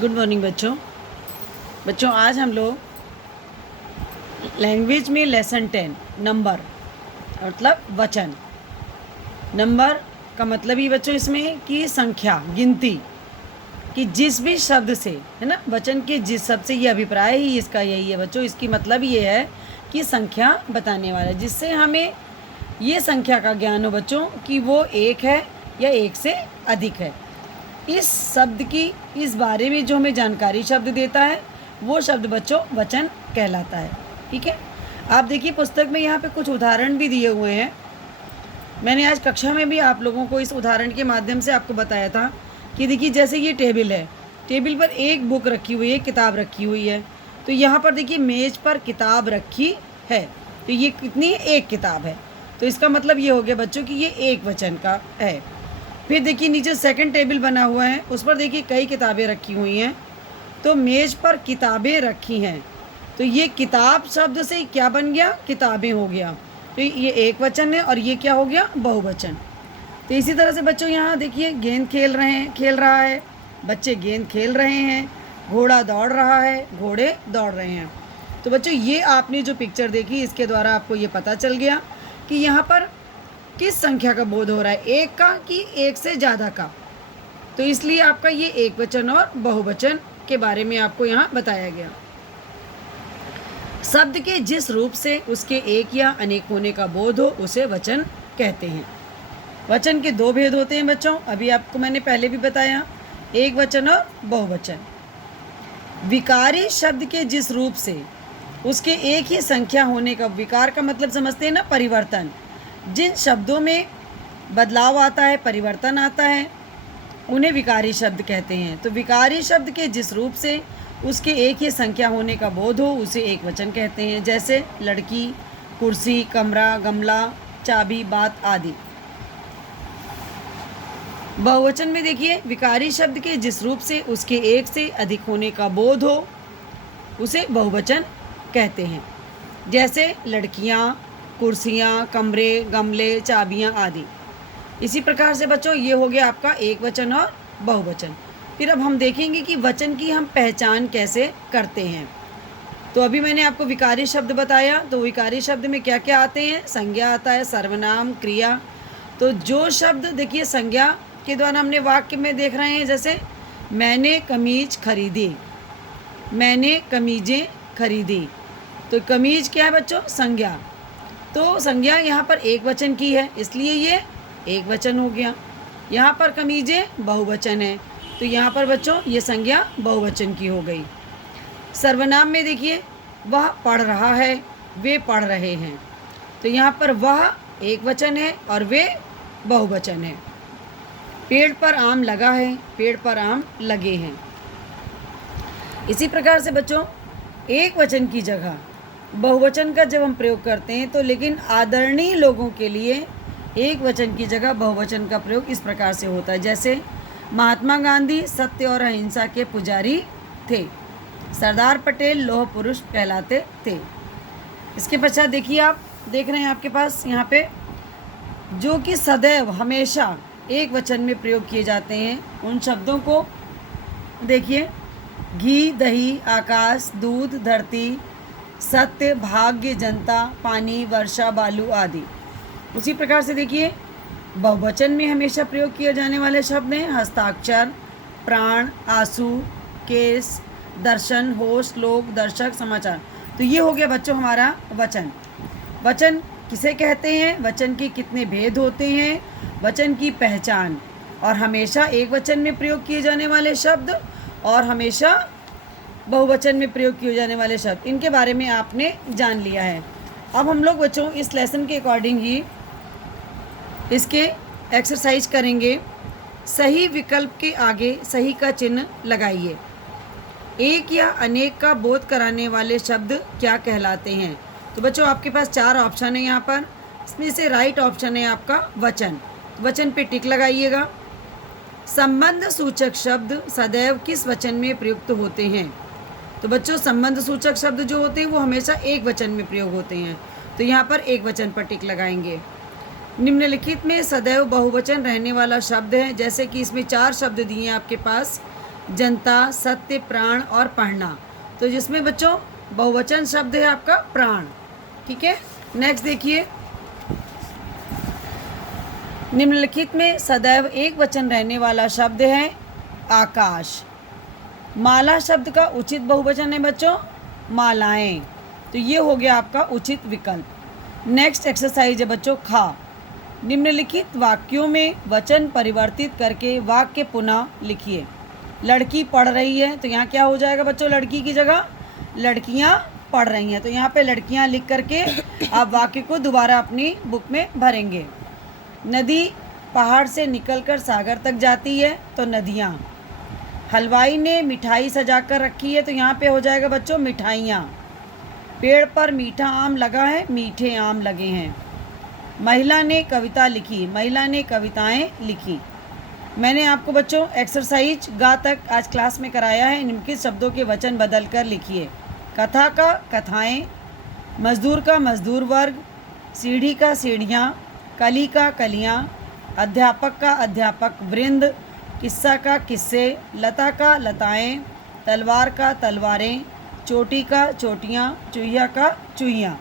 Good morning बच्चों। आज हम लोग लैंग्वेज में लेसन 10 नंबर मतलब वचन। नंबर का मतलब ही बच्चों इसमें कि संख्या, गिनती, कि जिस भी शब्द से, है ना, वचन के जिस शब्द से, ये अभिप्राय ही इसका यही है बच्चों। इसकी मतलब ये है कि संख्या बताने वाला, जिससे हमें ये संख्या का ज्ञान हो बच्चों कि वो एक है या एक से अधिक है। इस शब्द की, इस बारे में जो हमें जानकारी शब्द देता है वो शब्द बच्चों वचन कहलाता है। ठीक है, आप देखिए पुस्तक में यहाँ पे कुछ उदाहरण भी दिए हुए हैं। मैंने आज कक्षा में भी आप लोगों को इस उदाहरण के माध्यम से आपको बताया था कि देखिए जैसे ये टेबल है, टेबल पर एक बुक रखी हुई है, किताब रखी हुई है। तो यहाँ पर देखिए मेज पर किताब रखी है, तो ये कितनी, एक किताब है। तो इसका मतलब ये हो गया बच्चों कि ये एक वचन का है। फिर देखिए नीचे सेकंड टेबल बना हुआ है, उस पर देखिए कई किताबें रखी हुई हैं। तो मेज पर किताबें रखी हैं, तो ये किताब शब्द से क्या बन गया, किताबें हो गया। तो ये एक वचन है और ये क्या हो गया, बहुवचन। तो इसी तरह से बच्चों यहाँ देखिए गेंद खेल रहा है, बच्चे गेंद खेल रहे हैं। घोड़ा दौड़ रहा है, घोड़े दौड़ रहे हैं। तो बच्चों ये आपने जो पिक्चर देखी इसके द्वारा आपको ये पता चल गया कि यहाँ पर किस संख्या का बोध हो रहा है, एक का कि एक से ज़्यादा का। तो इसलिए आपका ये एक वचन और बहुवचन के बारे में आपको यहाँ बताया गया। शब्द के जिस रूप से उसके एक या अनेक होने का बोध हो उसे वचन कहते हैं। वचन के दो भेद होते हैं बच्चों, अभी आपको मैंने पहले भी बताया, एक वचन और बहुवचन। विकारी शब्द के जिस रूप से उसके एक ही संख्या होने का, विकार का मतलब समझते हैं ना, परिवर्तन। जिन शब्दों में बदलाव आता है, परिवर्तन आता है, उन्हें विकारी शब्द कहते हैं। तो विकारी शब्द के जिस रूप से उसके एक ही संख्या होने का बोध हो उसे एक वचन कहते हैं। जैसे लड़की, कुर्सी, कमरा, गमला, चाबी, बात आदि। बहुवचन में देखिए विकारी शब्द के जिस रूप से उसके एक से अधिक होने का बोध हो उसे बहुवचन कहते हैं। जैसे लड़कियां, कुर्सियाँ, कमरे, गमले, चाबियाँ आदि। इसी प्रकार से बच्चों ये हो गया आपका एक वचन और बहुवचन। फिर अब हम देखेंगे कि वचन की हम पहचान कैसे करते हैं। तो अभी मैंने आपको विकारी शब्द बताया, तो विकारी शब्द में क्या क्या आते हैं, संज्ञा आता है, सर्वनाम, क्रिया। तो जो शब्द देखिए संज्ञा के द्वारा हमने वाक्य में देख रहे हैं, जैसे मैंने कमीज खरीदी, मैंने कमीजें खरीदी। तो कमीज क्या है बच्चों, संज्ञा। तो संज्ञा यहाँ पर एक वचन की है, इसलिए ये एक वचन हो गया। यहाँ पर कमीजें बहुवचन है, तो यहाँ पर बच्चों ये संज्ञा बहुवचन की हो गई। सर्वनाम में देखिए वह पढ़ रहा है, वे पढ़ रहे हैं। तो यहाँ पर वह एक वचन है और वे बहुवचन है। पेड़ पर आम लगा है, पेड़ पर आम लगे हैं। इसी प्रकार से बच्चों एक वचन की जगह बहुवचन का जब हम प्रयोग करते हैं तो, लेकिन आदरणीय लोगों के लिए एक वचन की जगह बहुवचन का प्रयोग इस प्रकार से होता है। जैसे महात्मा गांधी सत्य और अहिंसा के पुजारी थे, सरदार पटेल लौह पुरुष कहलाते थे। इसके पश्चात देखिए, आप देख रहे हैं आपके पास यहाँ पे जो कि सदैव हमेशा एक वचन में प्रयोग किए जाते हैं, उन शब्दों को देखिए, घी, दही, आकाश, दूध, धरती, सत्य, भाग्य, जनता, पानी, वर्षा, बालू आदि। उसी प्रकार से देखिए बहुवचन में हमेशा प्रयोग किए जाने वाले शब्द हैं हस्ताक्षर, प्राण, आंसू, केस, दर्शन, होश, लोक, दर्शक, समाचार। तो ये हो गया बच्चों हमारा वचन। वचन किसे कहते हैं, वचन के कितने भेद होते हैं, वचन की पहचान, और हमेशा एक वचन में प्रयोग किए जाने वाले शब्द और हमेशा बहुवचन में प्रयोग किए जाने वाले शब्द, इनके बारे में आपने जान लिया है। अब हम लोग बच्चों इस लेसन के अकॉर्डिंग ही इसके एक्सरसाइज करेंगे। सही विकल्प के आगे सही का चिन्ह लगाइए। एक या अनेक का बोध कराने वाले शब्द क्या कहलाते हैं। तो बच्चों आपके पास 4 ऑप्शन है यहाँ पर, इसमें से राइट ऑप्शन है आपका वचन। वचन पे टिक लगाइएगा। संबंध सूचक शब्द सदैव किस वचन में प्रयुक्त होते हैं। तो बच्चों संबंध सूचक शब्द जो होते हैं वो हमेशा एक वचन में प्रयोग होते हैं, तो यहाँ पर एक वचन पर टिक लगाएंगे। निम्नलिखित में सदैव बहुवचन रहने वाला शब्द है, जैसे कि इसमें 4 शब्द दिए हैं आपके पास, जनता, सत्य, प्राण और पढ़ना। तो जिसमें बच्चों बहुवचन शब्द है आपका प्राण। ठीक है, नेक्स्ट देखिए, निम्नलिखित में सदैव एक वचन रहने वाला शब्द है आकाश। माला शब्द का उचित बहुवचन है बच्चों मालाएं। तो ये हो गया आपका उचित विकल्प। नेक्स्ट एक्सरसाइज है बच्चों खा। निम्नलिखित वाक्यों में वचन परिवर्तित करके वाक्य पुनः लिखिए। लड़की पढ़ रही है, तो यहाँ क्या हो जाएगा बच्चों, लड़की की जगह लड़कियाँ पढ़ रही हैं। तो यहाँ पे लड़कियाँ लिख करके आप वाक्य को दोबारा अपनी बुक में भरेंगे। नदी पहाड़ से निकलकर सागर तक जाती है, तो नदियाँ। हलवाई ने मिठाई सजा कर रखी है, तो यहाँ पे हो जाएगा बच्चों मिठाइयाँ। पेड़ पर मीठा आम लगा है, मीठे आम लगे हैं। महिला ने कविता लिखी, महिला ने कविताएं लिखी। मैंने आपको बच्चों एक्सरसाइज गा तक आज क्लास में कराया है। निम्नलिखित शब्दों के वचन बदल कर लिखिए। कथा का कथाएं, मजदूर का मजदूर वर्ग, सीढ़ी का सीढ़ियाँ, कली का कलियाँ, अध्यापक का अध्यापक वृंद, किस्सा का किस्से, लता का लताएं, तलवार का तलवारें, चोटी का चोटियाँ, चूहिया का चूहियाँ।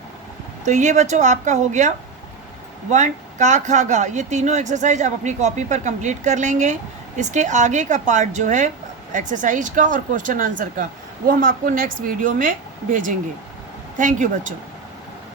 तो ये बच्चों आपका हो गया वन का खा गा। ये तीनों एक्सरसाइज आप अपनी कॉपी पर कंप्लीट कर लेंगे। इसके आगे का पार्ट जो है एक्सरसाइज का और क्वेश्चन आंसर का, वो हम आपको नेक्स्ट वीडियो में भेजेंगे। थैंक यू बच्चों।